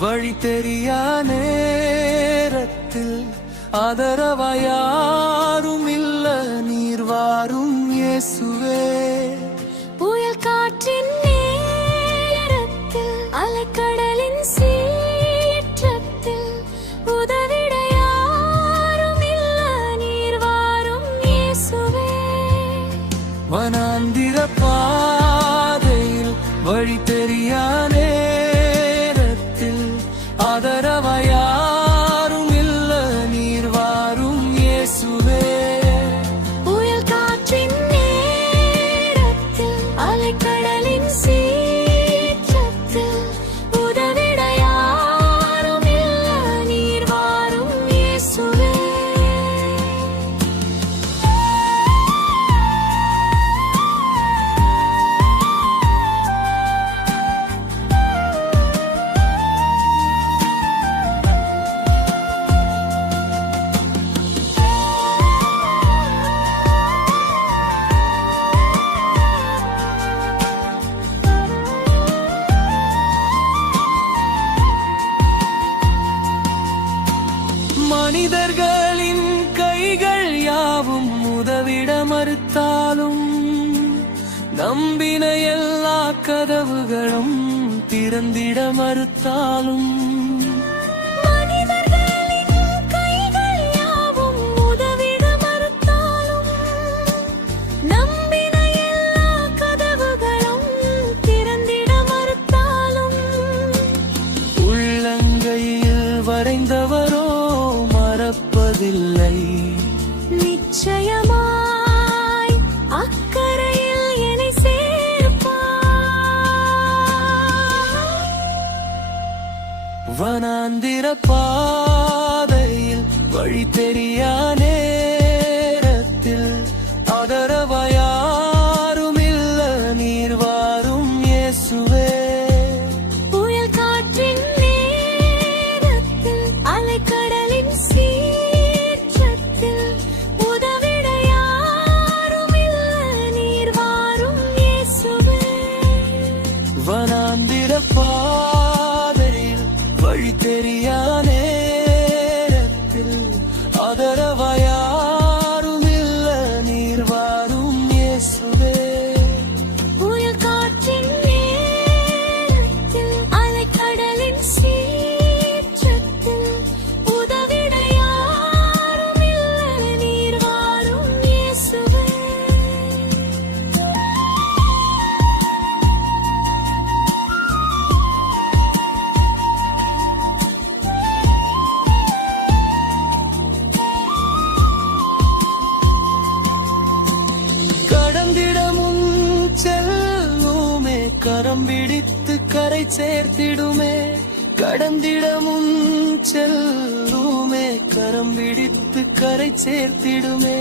வழி தெரியா நேரத்தில் ஆதரவாயாரும் இல்ல நீர் வாரும் இயேசுவே. புயல் காற்றின் நேரத்தில் அலைக்கடலின் சீற்றத்தில் உதவிட யாரும் இல்ல நீர் வாரும் இயேசுவே. வனாந்திர பாதையில் வழி தெரியா நேரத்தில் ஆதரவாயாரும் இல்ல நீர் வாரும் இயேசுவே. புயல் காற்றின் நேரத்தில் அலைக்கடலின் சீற்றத்தில் உதவிட யாரும் இல்ல நீர் வாரும் இயேசுவே. மனிதர்களின் கைகள் யாவும் உதவிட மறுத்தாலும் நம்பின எல்லா கதவுகளும் திறந்திட மறுத்தாலும் மனிதர்களின் கைகள் யாவும் உதவிட மறுத்தாலும் நம்பின எல்லா கதவுகளும் திறந்திட மறுத்தாலும் உள்ளங்கையில் வரைந்தவரோ மறப்பதில்லை. நிச்சயமாய் அக்கறையில் என்னை சேர்ப்பார். வனாந்திர பாதையில் வழி தெரியா நேரத்தில் ஆதரவாயாரும் இல்ல நீர் வாரும் இயேசுவே. புயல் காற்றின் நேரத்தில் அலைக்கடலின் சீற்றத்தில் உதவிட யாரும் இல்ல நீர் வாரும் இயேசுவே. வனாந்திர பாதையில் வழி தெரியா நேரத்தில் ஆதரவாயாரும் இல்ல நீர் வாரும் இயேசுவே. புயல் காற்றின் நேரத்தில் அலைக்கடலின் சீற்றத்தில் உதவிட யாரும் இல்ல நீர் வாரும் இயேசுவே. கடந்திட முன் செல்லுமே கரம் பிடித்து கரை சேர்த்திடுமே. கடந்திட முன் செல்லுமே கரம் பிடித்து கரை சேர்த்திடுமே.